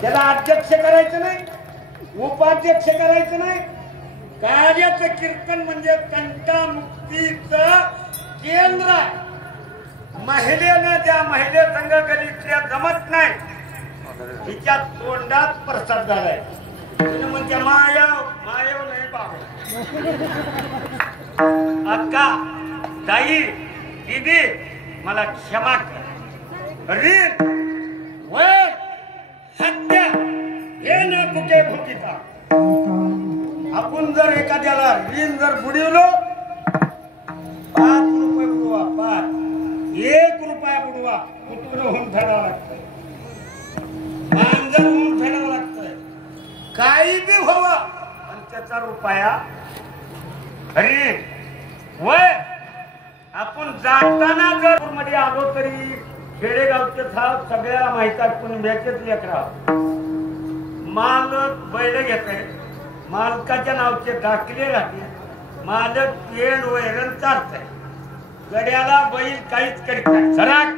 त्याला अध्यक्ष करायचं नाही, उपाध्यक्ष करायचं नाही. कार्याचं कीर्तन म्हणजे कंटामुक्तीचं केंद्र आहे. महिलेनं ज्या महिले संघ कधी जमत नाही तिच्या तोंडात प्रसाद झालाय. म्हणजे मायव मायव नाही बाबा. अक्का ताई दीदी मला क्षमा कर. रीत वय हत्या हे न कुठे भूतीचा. आपण जर एखाद्याला ऋण जर बुडवलो 5 रुपये बुडवा 5 1 रुपया बुडवा कुठून होऊन फेडावं लागतं. मांजर होऊन फेडावं लागतंय. काही बी व्हावं आणि त्याचा रुपया ऋण वय. आपण जाताना जर मध्ये आलो तरी खेडेगावचे साहेब सगळ्या माहिती कुणब्याचेच लेकरा. मालक बैल घेते, मालकाच्या नावचे दाखले राहते, मालक पेंड वैरण चालतंय, गड्याला बैल काहीच करीत नाही. सराक